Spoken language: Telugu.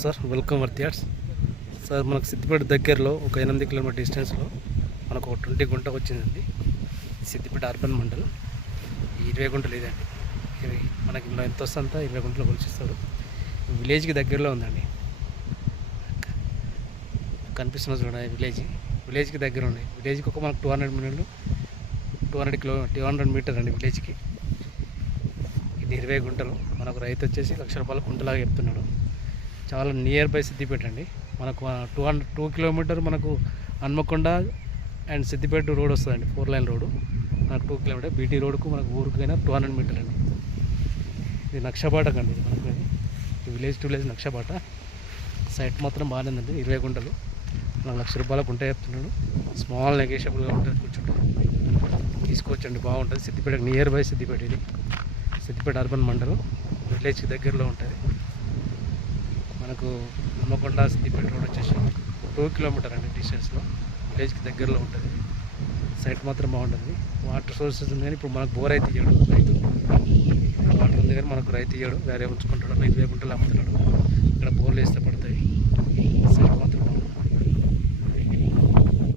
Sir, welcome వర్తియార్స్ sir. మనకు సిద్దిపేట దగ్గరలో ఒక 8 కిలోమీటర్ డిస్టెన్స్లో మనకు ఒక 20 గుంట వచ్చిందండి. సిద్దిపేట అర్బన్ మండల్. 20 గుంటలు ఇదండి. మనకి ఇందులో ఎంత వస్తుందంతా 20 గుంటలు కొలిచిస్తాడు. విలేజ్కి దగ్గరలో ఉందండి. కనిపిస్తున్న చూడండి విలేజ్కి దగ్గర ఉంది. విలేజ్కి ఒక మనకు 200 మీటర్ అండి విలేజ్కి. ఇది 20 గుంటలు. మనకు రైతు వచ్చేసి ₹1,00,000 గుంటలాగా చెప్తున్నాడు. చాలా నియర్ బై సిద్దిపేట అండి. మనకు 2 కిలోమీటర్ మనకు హన్మకొండ అండ్ సిద్దిపేట రోడ్ వస్తుందండి. 4 లైన్ రోడ్డు మనకు 2 కిలోమీటర్. బీటీ రోడ్కు మనకు ఊరికైనా 200 మీటర్ అండి. ఇది నక్షబాట కండి. ఇది మనకు ఈ విలేజ్ టు విలేజ్ నక్షబాట. సైట్ మాత్రం బాగానే ఉందండి. 20 గుంటలు మనకు ₹1,00,000 గుంట చెప్తున్నాడు. స్మాల్ నెగోషియబుల్గా ఉంటుంది. కూర్చుంటే తీసుకోవచ్చండి, బాగుంటుంది. Siddipet near by Siddipet. ఇది సిద్దిపేట అర్బన్ మండలం, విలేజ్కి దగ్గరలో ఉంటుంది. మనకు హన్మకొండ సిద్దిపేట రోడ్ వచ్చేసి 2 కిలోమీటర్ అండి డిస్టెన్స్లో. విలేజ్కి దగ్గరలో ఉంటుంది. సైట్ మాత్రం బాగుంటుంది. వాటర్ సోర్సెస్ ఉంది కానీ ఇప్పుడు మనకు బోర్ అయితే ఇయ్యడు రైతు. వాటర్ ఉంది కానీ మనకు రైతు ఇయ్యడు, వేరే ఉంచుకుంటాడు. 20 గుంటలు అమ్ముతున్నాడు. ఇక్కడ బోర్లు వేస్తే పడతాయి. సైట్ మాత్రం